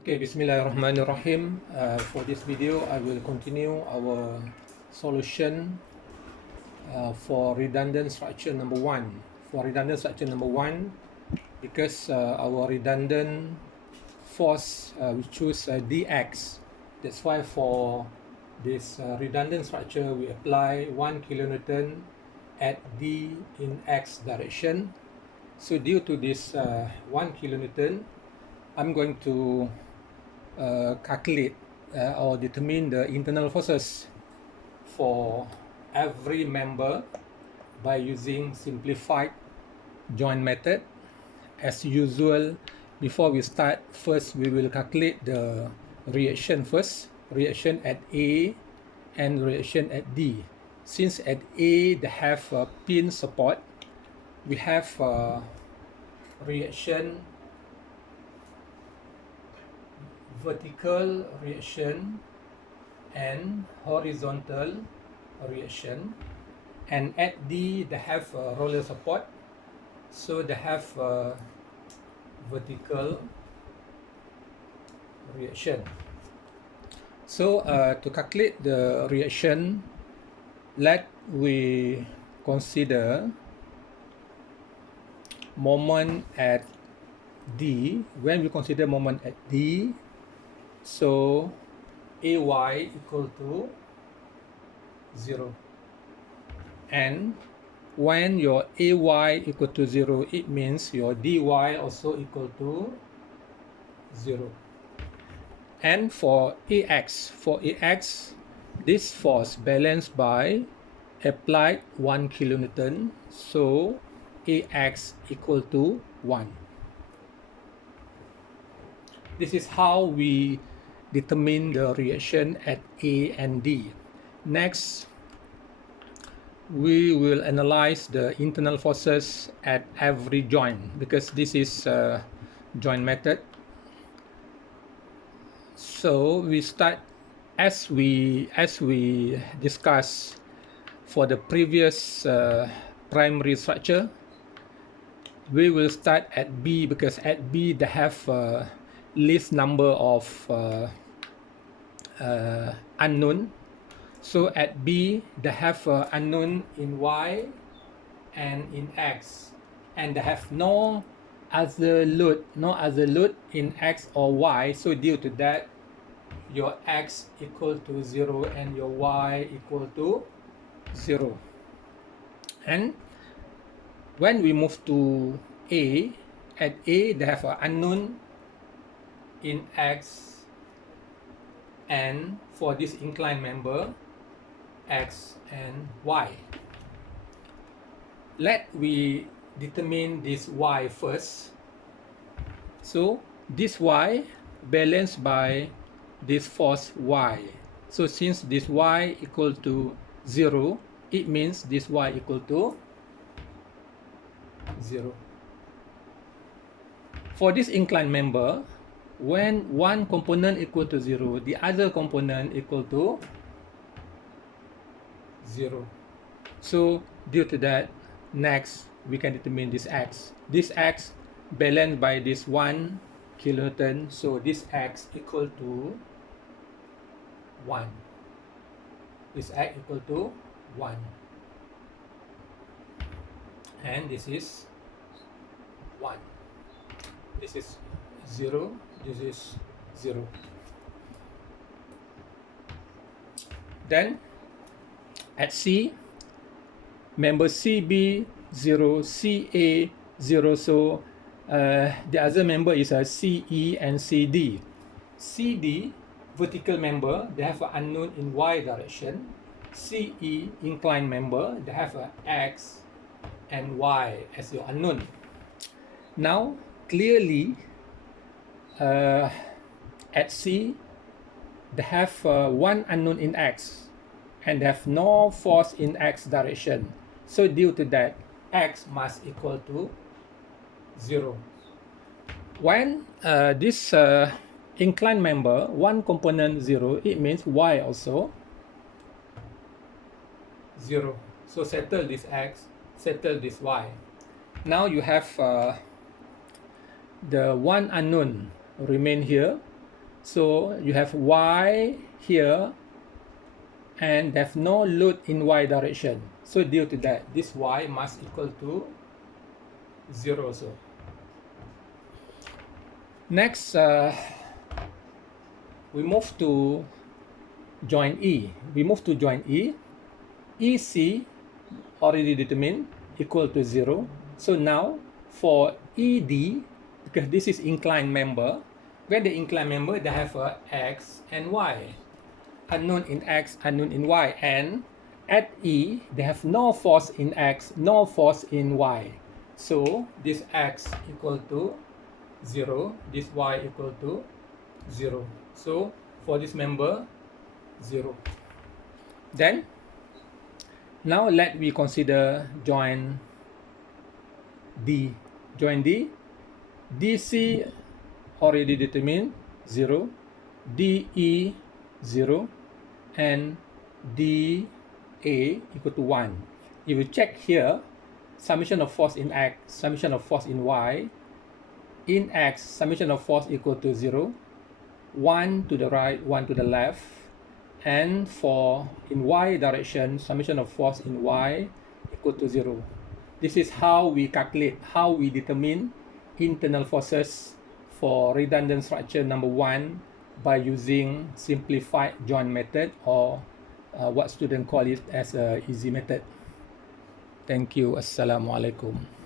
Okay, Bismillahirrahmanirrahim. For this video, I will continue our solution for redundant structure number one. For redundant structure number one, because our redundant force we choose dx. That's why for this redundant structure, we apply 1 kilonewton at d in x direction. So due to this 1 kilonewton, I'm going to calculate or determine the internal forces for every member by using simplified joint method. As usual, before we start, first we will calculate the reaction first, reaction at A and reaction at D. Since at A they have a pin support, we have reaction, vertical reaction and horizontal reaction, and at D they have roller support, so they have vertical reaction. So to calculate the reaction, let we consider moment at D. When we consider moment at D, so AY equal to 0. And when your AY equal to 0, it means your DY also equal to 0. And for AX, this force balanced by applied 1 kilonewton, so AX equal to 1. This is how we determine the reaction at A and D. Next, we will analyze the internal forces at every joint, because this is a joint method. So we start as we discussed for the previous primary structure. We will start at B, because at B they have least number of unknown. So at B they have unknown in Y and in X, and they have no other load in X or Y. So due to that, your X equal to 0 and your Y equal to 0. And when we move to A, at A they have an unknown in X, and for this inclined member, X and Y. Let we determine this Y first. So this Y balanced by this force Y. So since this Y equal to 0, it means this Y equal to 0. For this inclined member, when one component equal to 0, the other component equal to 0. So due to that, next we can determine this X. This X balanced by this 1 kilonewton, so this X equal to 1. This X equal to 1. And this is 1. This is 0. This is 0. Then at C, member CB 0, CA 0, so the other member is a CE and CD. CD, vertical member, they have an unknown in Y direction. CE, inclined member, they have a X and Y as your unknown. Now, clearly, at C, they have one unknown in X, and they have no force in X direction. So due to that, X must equal to 0. When this inclined member, one component 0, it means Y also 0. So settle this X, settle this Y. Now you have the one unknown remain here. So you have y here, and there's no load in y direction. So due to that, this y must equal to 0 also. Next, we move to join E. We move to join E. EC already determined equal to 0. So now for ED, because this is inclined member, when the inclined member, they have a x and y. Unknown in x, unknown in y. And at E, they have no force in x, no force in y. So this x equal to 0, this y equal to 0. So for this member, 0. Then, now let me consider join D. Join D. DC already determined 0, DE 0, and DA equal to 1. If you check here, summation of force in x, summation of force in y, in x, summation of force equal to 0, 1 to the right, 1 to the left, and for in y direction, summation of force in y equal to 0. This is how we calculate, how we determine internal forces for redundant structure number 1 by using simplified joint method, or what students call it as a easy method. Thank you. Assalamualaikum.